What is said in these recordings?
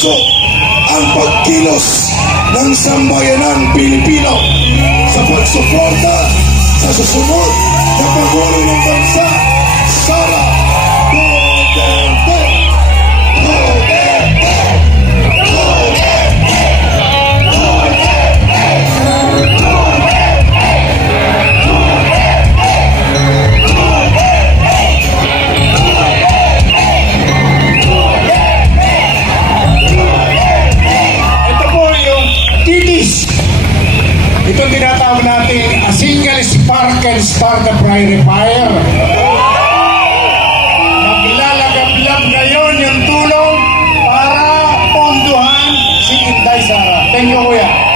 puso ang pagkilos ng sambayanang Pilipino sa pagsuporta sa susunod na Pangulo ng Bansa, Sara Duterte. Ito tinatawag natin a single spark can start a prairie fire. Maglalagablab ngayon yung tulong para ponduhan si Inday Sara. Thank you, kuya.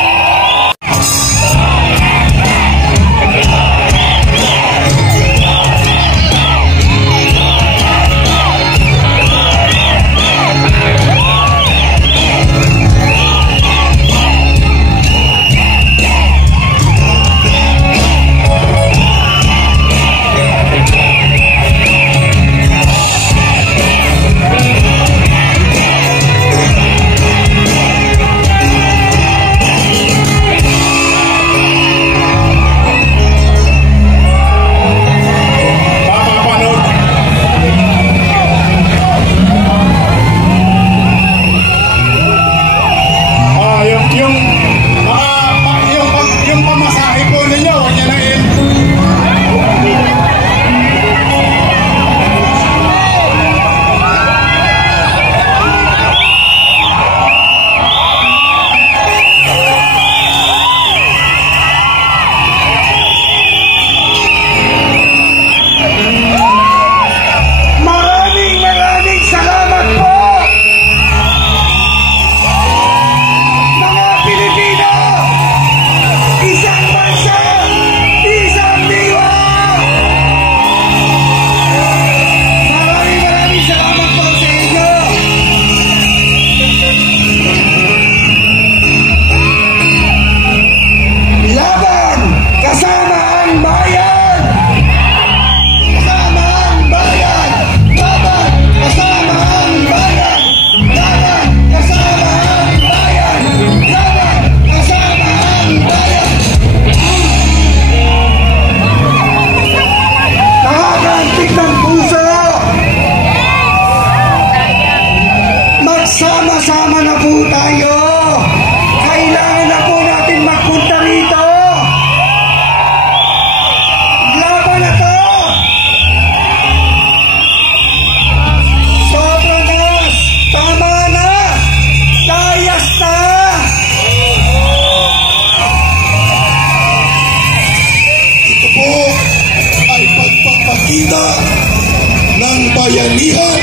ng bayanihan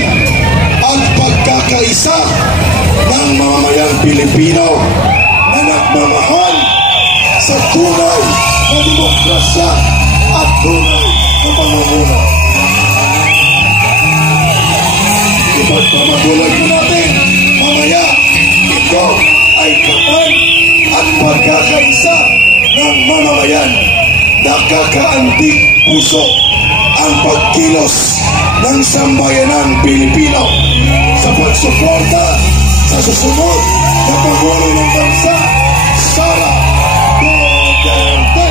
at pagkakaisa ng mamamayang Pilipino na nagmamahal sa tunay na demokrasya at tunay na pamumuno. Ipagpapatuloy natin mamaya, ito ay kapal at pagkakaisa ng mamamayan. Nakakaantig puso ang pagkilos ng sambayanang Pilipino sa pagsuporta sa susunod na Pangulo ng Bansa, Sara Duterte.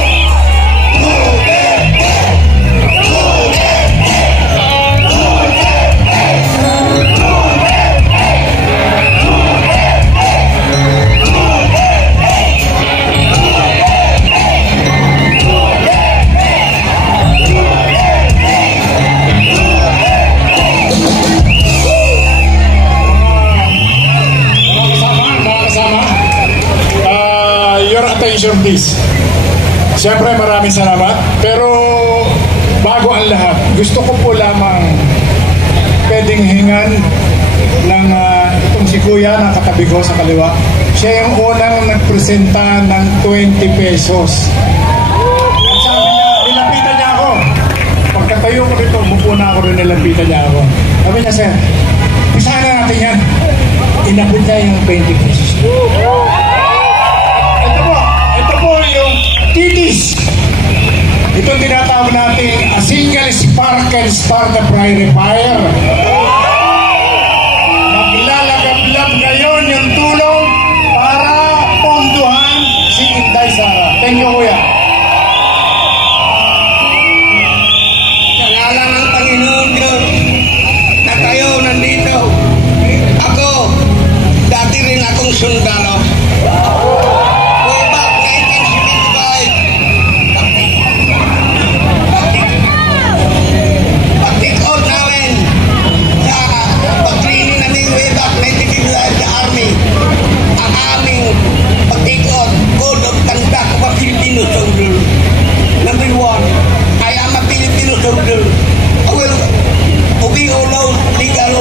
Attention please. Siyempre maraming salamat, pero bago ang lahat, gusto ko po lamang pwedeng hingan ng itong si Kuya na katabi ko sa kaliwa. Siya yung unang nagpresenta ng 20 pesos. At sabi niya, nilapitan niya ako. Pagkatayo ko rito, mupo na ako rin, nilapitan niya ako. Sabi niya, sir, pisahan na natin yan. Inabot niya yung 20 pesos. Ito po yung titis. Ito tinatawag natin a single spark can start a prairie fire. Maglalagablab ngayon yung Sara. Thank you, Kuya. Sa ngalan ng Panginoon Diyos na kayo nandito. Ako, dati rin akong sundalo. Way back 1975. Pag-take-out namin sa pag-training namin way back 1955 sa Army. Ang aming pag-take-out, code of conduct of a Filipino soldier. Number 1, I am a Filipino soldier. I will be allowed legal.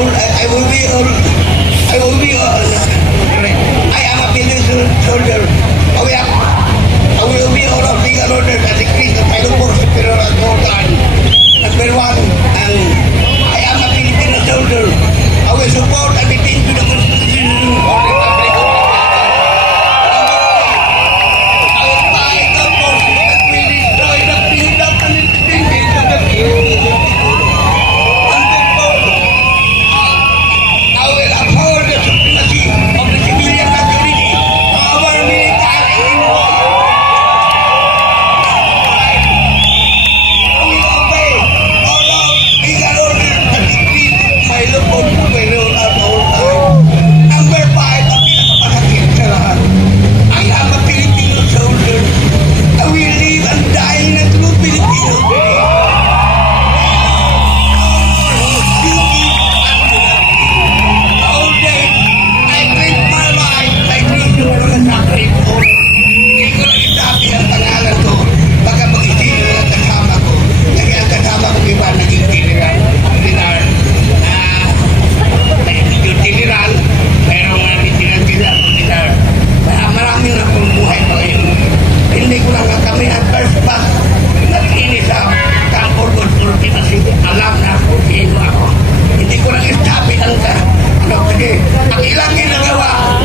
I will be I am a Filipino soldier. I will be allowed legal order that decrease the final force superior at all time. Number 1, and I am a Filipino soldier. I will support and defend the Constitution of the Republic of I will fight the forces that will destroy the freedom and independence of the people. I will uphold the supremacy of the civilian majority over military involvement. I will obey all of legal orders that decrease my lupon superior at all time. Number 5, ang pinakamasakit sa lahat. I am a Filipino soldier. I will live and die in a true Filipino spirit. All day, I live my life like this to mga sakrit ko. Hindi ko lang isabi ang pangalan ko. Baka mag-isino lang kasama ko. Kasi ang kasama ko iba naging general. Medyo general, pero nga general. Maraming na kong buhay ko ngayon. Hindi ko lang kami ang first pass. Nag-inis sa Campo Gold kasi alam na kung sino ako. Hindi ko lang isabi ang kasi ang ilang ginagawa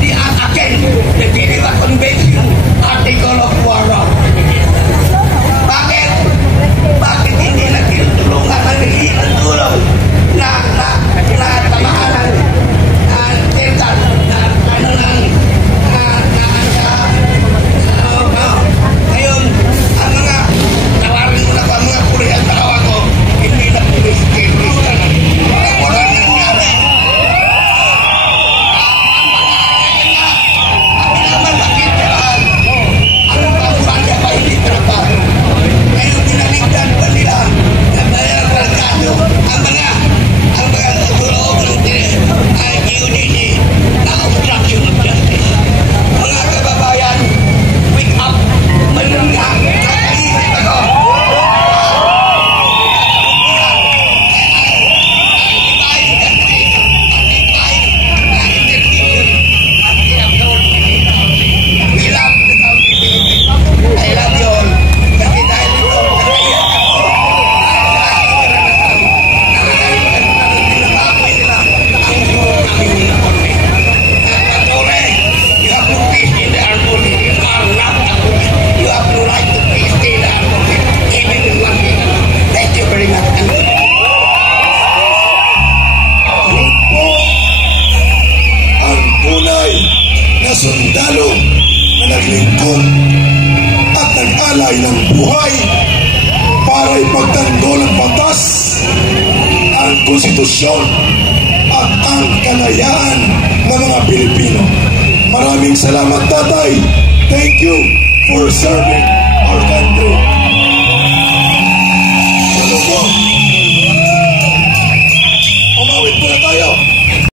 di ang akin na Geneva Convention Article of War. Bakit? Bakit hindi na tinutulungan ang hihintang tulong na tamaan ng tentan na ngayon, ang mga tawarin mo na ba mga Korean tawa ko, hindi na pulis na lang. Wala nangyari. Ang pinakamalakit na lahat, ang pamuran niya pa hindi trabaho. Ngayon dinaligdan pa nila na bayang kalkado ang mga tulog ng GODC na obstruction of justice. Mga kababayan, wake up! Mayroon nga, nakaisip ako. I love you all. Kasi dahil ito, nakaiyak ako. Tinabakoy nila ang sumunod namin ng konti. Patuloy, you have no peace in the armed forces. You are not a police. You have no right to peace in the armed forces. Even in one thing. Thank you very much. Yun po ang tunay na sundalo na naglingkod at nag-alay ng buhay para ipagtanggol ang batas, ang konstitusyon at ang kalayaan ng mga Pilipino. Maraming salamat, Tatay. Thank you for serving